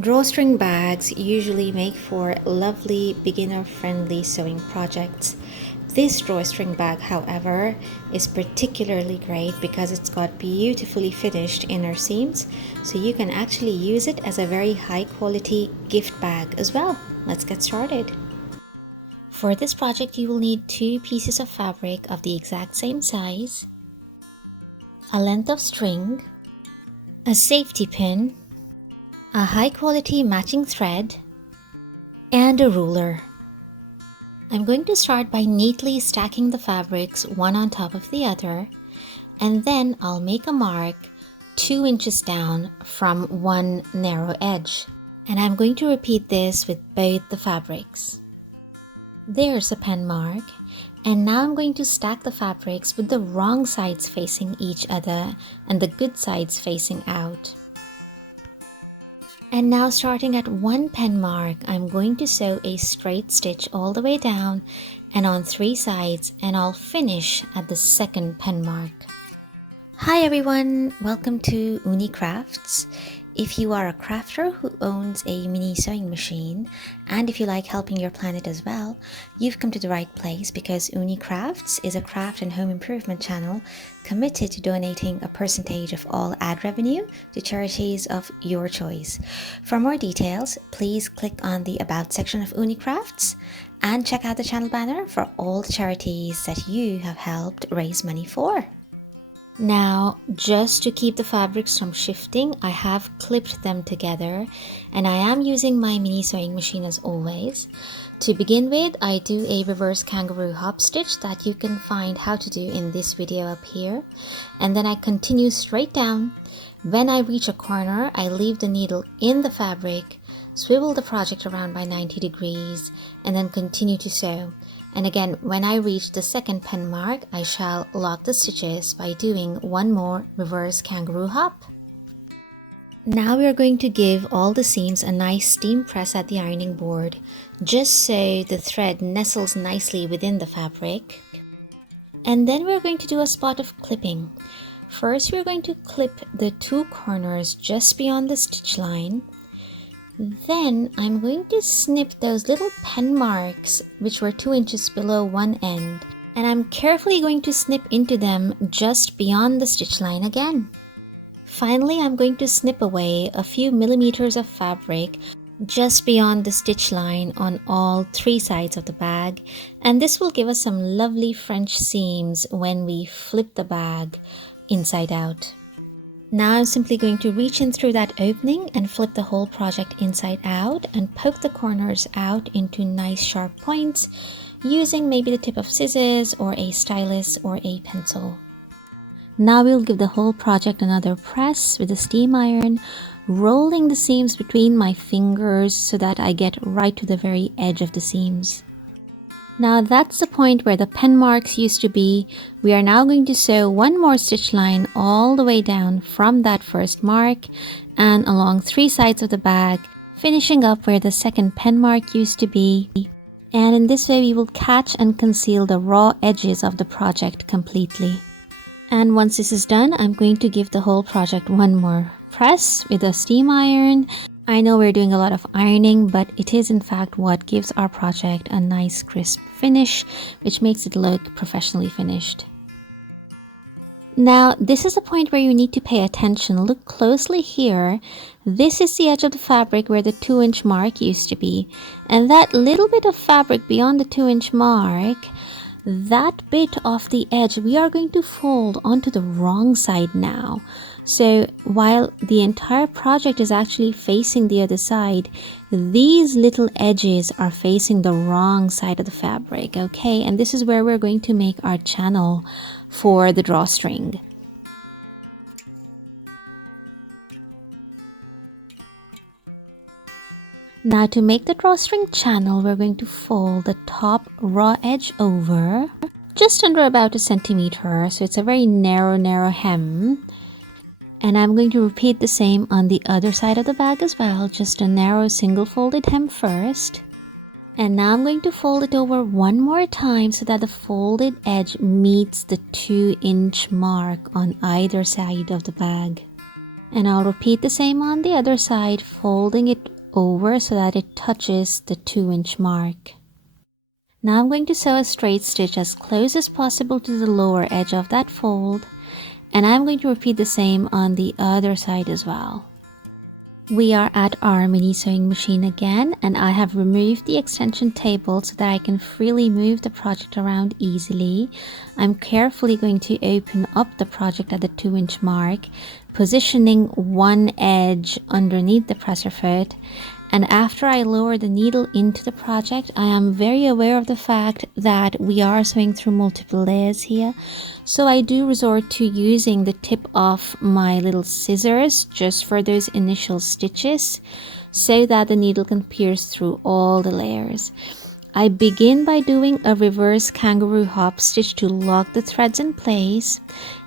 Drawstring bags usually make for lovely beginner-friendly sewing projects. This drawstring bag, however, is particularly great because it's got beautifully finished inner seams, so you can actually use it as a very high-quality gift bag as well. Let's get started. For this project, you will need 2 pieces of fabric of the exact same size, a length of string, a safety pin, a high-quality matching thread, and a ruler. I'm going to start by neatly stacking the fabrics one on top of the other, and then I'll make a mark 2 inches down from one narrow edge. And I'm going to repeat this with both the fabrics. There's a pen mark, and now I'm going to stack the fabrics with the wrong sides facing each other and the good sides facing out. And now, starting at one pen mark, I'm going to sew a straight stitch all the way down and on 3 sides, and I'll finish at the second pen mark. Hi everyone, welcome to Ooni Crafts. If you are a crafter who owns a mini sewing machine, and if you like helping your planet as well, you've come to the right place, because Ooni Crafts is a craft and home improvement channel committed to donating a percentage of all ad revenue to charities of your choice. For more details, please click on the About section of Ooni Crafts and check out the channel banner for all the charities that you have helped raise money for. Now, just to keep the fabrics from shifting, I have clipped them together, and I am using my mini sewing machine as always. To begin with, I do a reverse kangaroo hop stitch that you can find how to do in this video up here, and then I continue straight down. When I reach a corner, I leave the needle in the fabric, swivel the project around by 90 degrees, and then continue to sew. And again, when I reach the second pen mark, I shall lock the stitches by doing one more reverse kangaroo hop. Now we are going to give all the seams a nice steam press at the ironing board, just so the thread nestles nicely within the fabric. And then we're going to do a spot of clipping. First, we're going to clip the 2 corners just beyond the stitch line. Then I'm going to snip those little pen marks which were 2 inches below one end, and I'm carefully going to snip into them just beyond the stitch line again. Finally, I'm going to snip away a few millimeters of fabric just beyond the stitch line on all 3 sides of the bag, and this will give us some lovely French seams when we flip the bag inside out. Now I'm simply going to reach in through that opening and flip the whole project inside out and poke the corners out into nice sharp points using maybe the tip of scissors or a stylus or a pencil. Now we'll give the whole project another press with a steam iron, rolling the seams between my fingers so that I get right to the very edge of the seams. Now that's the point where the pen marks used to be. We are now going to sew one more stitch line all the way down from that first mark and along 3 sides of the bag, finishing up where the second pen mark used to be. And in this way we will catch and conceal the raw edges of the project completely. And once this is done, I'm going to give the whole project one more press with a steam iron. I know we're doing a lot of ironing, but it is in fact what gives our project a nice crisp finish, which makes it look professionally finished. Now, this is a point where you need to pay attention. Look closely here. This is the edge of the fabric where the 2-inch mark used to be. And that little bit of fabric beyond the 2-inch mark, that bit of the edge, we are going to fold onto the wrong side now. So while the entire project is actually facing the other side, these little edges are facing the wrong side of the fabric, okay? And this is where we're going to make our channel for the drawstring. Now to make the drawstring channel, we're going to fold the top raw edge over just under about 1 centimeter, so it's a very narrow hem. And I'm going to repeat the same on the other side of the bag as well, just a narrow single folded hem first. And now I'm going to fold it over one more time so that the folded edge meets the 2-inch mark on either side of the bag. And I'll repeat the same on the other side, folding it over so that it touches the 2-inch mark. Now I'm going to sew a straight stitch as close as possible to the lower edge of that fold, and I'm going to repeat the same on the other side as well. We are at our mini sewing machine again, and I have removed the extension table so that I can freely move the project around easily. I'm carefully going to open up the project at the 2-inch mark, positioning one edge underneath the presser foot. And after I lower the needle into the project, I am very aware of the fact that we are sewing through multiple layers here. So I do resort to using the tip of my little scissors just for those initial stitches so that the needle can pierce through all the layers. I begin by doing a reverse kangaroo hop stitch to lock the threads in place,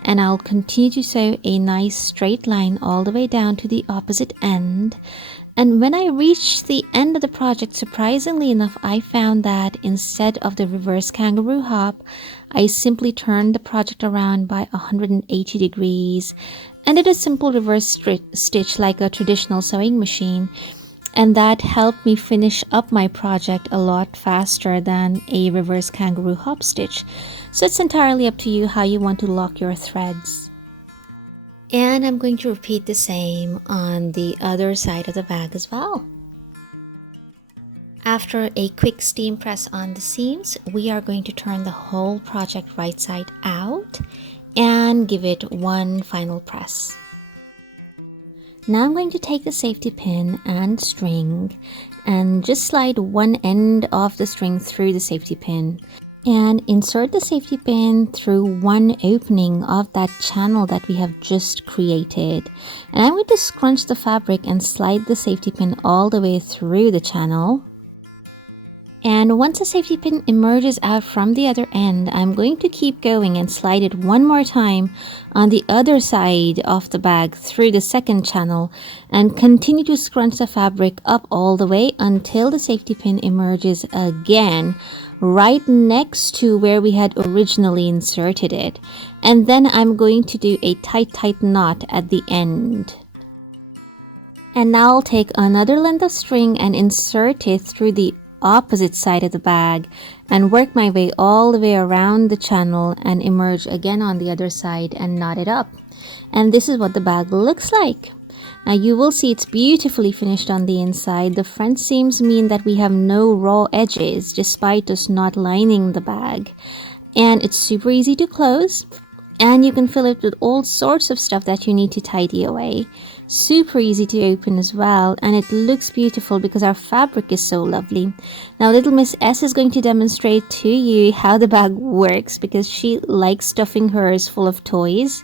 and I'll continue to sew a nice straight line all the way down to the opposite end. And when I reached the end of the project, surprisingly enough, I found that instead of the reverse kangaroo hop, I simply turned the project around by 180 degrees and did a simple reverse stitch like a traditional sewing machine. And that helped me finish up my project a lot faster than a reverse kangaroo hop stitch. So it's entirely up to you how you want to lock your threads. And I'm going to repeat the same on the other side of the bag as well. After a quick steam press on the seams, we are going to turn the whole project right side out and give it one final press. Now I'm going to take the safety pin and string and just slide one end of the string through the safety pin and insert the safety pin through one opening of that channel that we have just created. And I'm going to scrunch the fabric and slide the safety pin all the way through the channel. And once the safety pin emerges out from the other end, I'm going to keep going and slide it one more time on the other side of the bag through the second channel and continue to scrunch the fabric up all the way until the safety pin emerges again right next to where we had originally inserted it. And then I'm going to do a tight knot at the end. And now I'll take another length of string and insert it through the opposite side of the bag and work my way all the way around the channel and emerge again on the other side and knot it up. And this is what the bag looks like. Now you will see it's beautifully finished on the inside. The front seams mean that we have no raw edges despite us not lining the bag. And it's super easy to close. And you can fill it with all sorts of stuff that you need to tidy away. Super easy to open as well, and it looks beautiful because our fabric is so lovely. Now little Miss S is going to demonstrate to you how the bag works because she likes stuffing hers full of toys.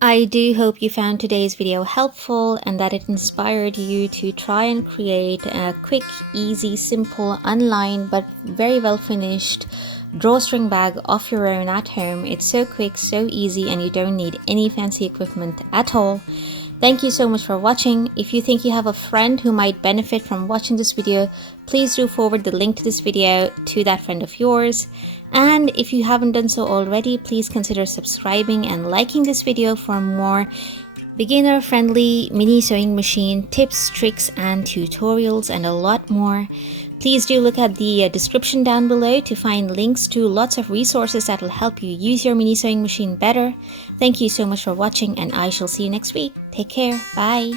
I do hope you found today's video helpful and that it inspired you to try and create a quick, easy, simple, unlined but very well finished drawstring bag of your own at home. It's so quick, so easy, and you don't need any fancy equipment at all. Thank you so much for watching. If you think you have a friend who might benefit from watching this video, please do forward the link to this video to that friend of yours. And if you haven't done so already, please consider subscribing and liking this video for more beginner-friendly mini sewing machine tips, tricks, and tutorials, and a lot more. Please do look at the description down below to find links to lots of resources that will help you use your mini sewing machine better. Thank you so much for watching, and I shall see you next week. Take care. Bye.